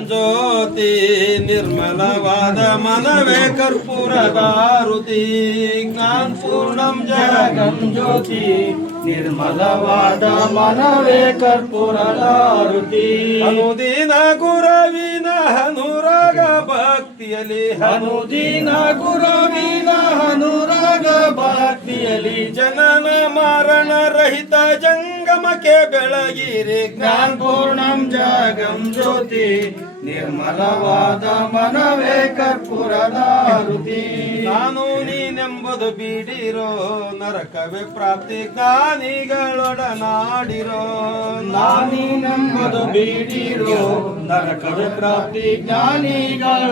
ಜ್ಯೋತಿ ನಿರ್ಮಲವಾದ ಮನವೇ ಕರ್ಪೂರದಾರುತಿ ಜ್ಞಾನ ಪೂರ್ಣಂ ಜಗಂ ಜ್ಯೋತಿ ನಿರ್ಮಲವಾದ ಮನವೇ ಕರ್ಪೂರದಾರುತಿ ಅನುದಿನ ಗುರುವಿನ ಅನುರಾಗ ಭಕ್ತಿಯಲ್ಲಿ ಅನುದಿನ ಗುರುವಿನ ಅನುರಾಗ ಭಕ್ತಿಯಲ್ಲಿ ಜನನ ಮರಣ ರಹಿತ ಜಂಗಮಕ್ಕೆ ಬೆಳಗಿರಿ ಜ್ಞಾನ ಪೂರ್ಣಂ ಜಗಂ ಜ್ಯೋತಿ ನಿರ್ಮಲವಾದ ಮನವೇ ಕರ್ಪೂರದಾರುತಿ ನಾನು ನೀನೆಂಬುದು ಬಿಡಿರೋ ನರಕವೇ ಪ್ರಾಪ್ತಿ ಜ್ಞಾನಿಗಳೊಡನಾಡಿರೋ ನಾನೀನೆಂಬುದು ಬಿಡಿರೋ ನರಕವೇ ಪ್ರಾಪ್ತಿ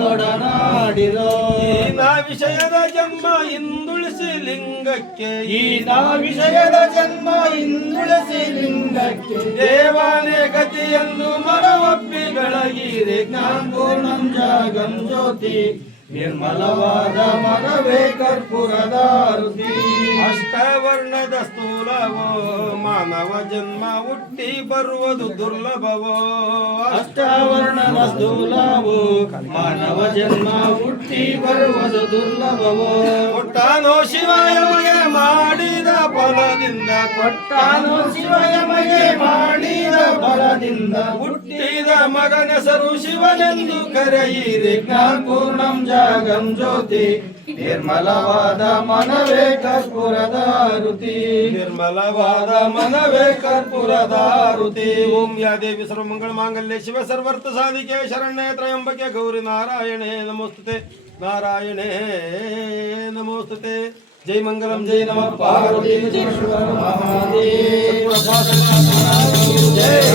ಜ್ಞಾನಿಗಳೊಡನಾಡಿರೋ ಈ ನಾ ವಿಷಯದ ಜನ್ಮ ಹಿಂದುಳಿಸಿ ಲಿಂಗಕ್ಕೆ ಈ ನಾ ವಿಷಯದ ಜನ್ಮ ಹಿಂದುಳಿಸಿ ಲಿಂಗಕ್ಕೆ ದೇವಾನೇ ಗತಿಯನ್ನು ಮರವಪ್ಪಿ ಬೆಳಗಿರೆ ಜ್ಞಾನ ಪೂರ್ಣಂ ಜಗಂ ಜ್ಯೋತಿ ನಿರ್ಮಲವಾದ ಮನವೇ ಕರ್ಪೂರದಾರುತಿ ಅಷ್ಟವರ್ಣದ ಸ್ಥೂಲವೋ ಮಾನವ ಜನ್ಮ ಹುಟ್ಟಿ ಬರುವುದು ದುರ್ಲಭವೋ ಅಷ್ಟವರ್ಣದ ಸ್ಥೂಲವೋ ಮಾನವ ಜನ್ಮ ಹುಟ್ಟಿ ಬರುವುದು ದುರ್ಲಭವೋ ಕೊಟ್ಟಾನೋ ಶಿವಯಮಗೆ ಮಾಡಿದ ಫಲದಿಂದ ಕೊಟ್ಟಾನೋ ಶಿವಯಮಗೆ ಮಾಡಿದ ಫಲದಿಂದ ಹುಟ್ಟಿದ ಮಗನೆಸರು ಶಿವನೆಂದು ಕರೆಯಿರಿ ಜ್ಞಾನ ಪೂರ್ಣಂ ಜಗಂ ಜ್ಯೋತಿ ನಿರ್ಮಲವಾದ ಮನವೇ ಕರ್ಪೂರದಾರುತಿ ನಿರ್ಮಲವಾದ ಮನವೇ ಕರ್ಪೂರದಾರುತಿ ಓಂ ಯಾ ದೇವಿ ಸರ್ವಮಂಗಳ ಮಾಂಗಲ್ಯ ಶಿವ ಸರ್ವರ್ಥ ಸಾಧಿಕೆ ಶರಣ್ಯ ತ್ರಯಂಬಕೆ ಗೌರಿ ನಾರಾಯಣೇ ನಮೋಸ್ತುತೆ ನಾರಾಯಣೇ ನಮೋಸ್ತುತೆ ಜೈ ಮಂಗಲಂ ಜೈ ನಮಃ ಪಾರ್ವತಿ ಮಹಾದೇವ ಜೈ